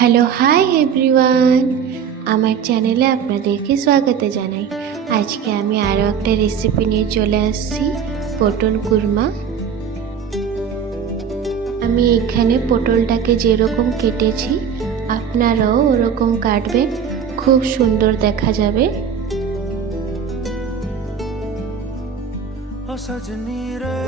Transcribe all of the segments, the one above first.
Hello hi everyone, আমার চ্যানেলে আপনাদেরকে স্বাগত জানাই। আজকে আমি আরও একটা রেসিপি নিয়ে চলে আসছি, পটল কুরমা। আমি এখানে পটলটাকে যেরকম কেটেছি আপনারাও ওরকম কাটবেন, খুব সুন্দর দেখা যাবে। सजनी रे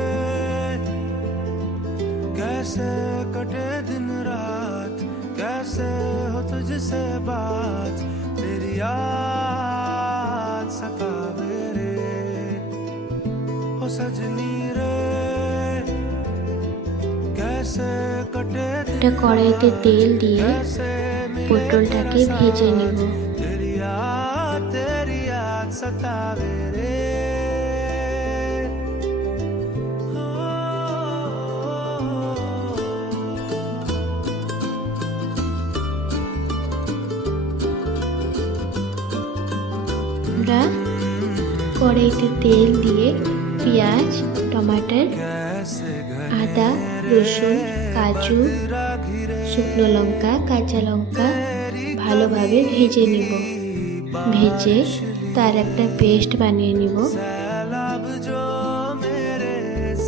कैसे कटे दिन रात, कैसे हो तुझसे बात, तेरी याद सतावे रे। ओ सजनी रे कैसे कटे একটা কড়াইতে তেল দিয়ে পটলটাকে ভেজে নেব। तेरी याद सतावे रे। আমরা কড়াইতে তেল দিয়ে পেঁয়াজ, টমাটার, আদা, রসুন, কাজু, শুকনো লঙ্কা, কাঁচা লঙ্কা ভালোভাবে ভেজে নিব। ভেজে তার একটা পেস্ট বানিয়ে নিব। सैलाब जो मेरे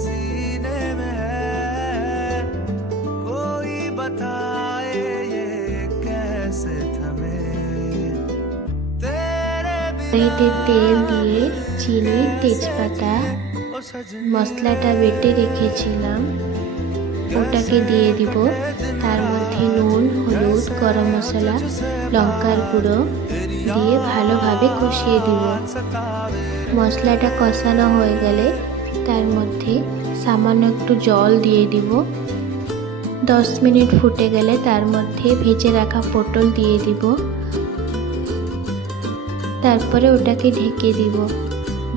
सीने में है, कोई बताए ये कैसे थमे, तेरे কড়াইতে তেল দিয়ে চিনি, তেজপাতা, ओ सजनी মশলাটা বেটে রেখেছিলাম ওটাকে দিয়ে দিব। তার মধ্যে নুন, হলুদ, গরম মশলা, লঙ্কার গুঁড়ো দিয়ে ভালোভাবে কষিয়ে দিব। মশলাটা কষানো হয়ে গেলে তার মধ্যে সামান্য একটু জল দিয়ে দিব। 10 মিনিট ফুটে গেলে তার মধ্যে ভেজে রাখা পটল দিয়ে দিব। তারপরে ওটাকে ঢেকে দিব।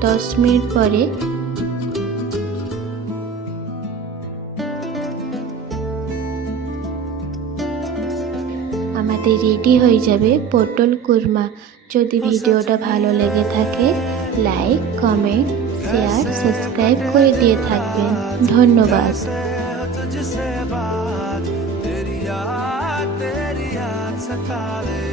10 মিনিট পরে আমাদের রেডি হয়ে যাবে পটল কুরমা। যদি ভিডিওটা ভালো লেগে থাকে লাইক, কমেন্ট, শেয়ার, সাবস্ক্রাইব করে দিয়ে থাকবেন। ধন্যবাদ। हो तुझसे बात, तेरी याद सतावे।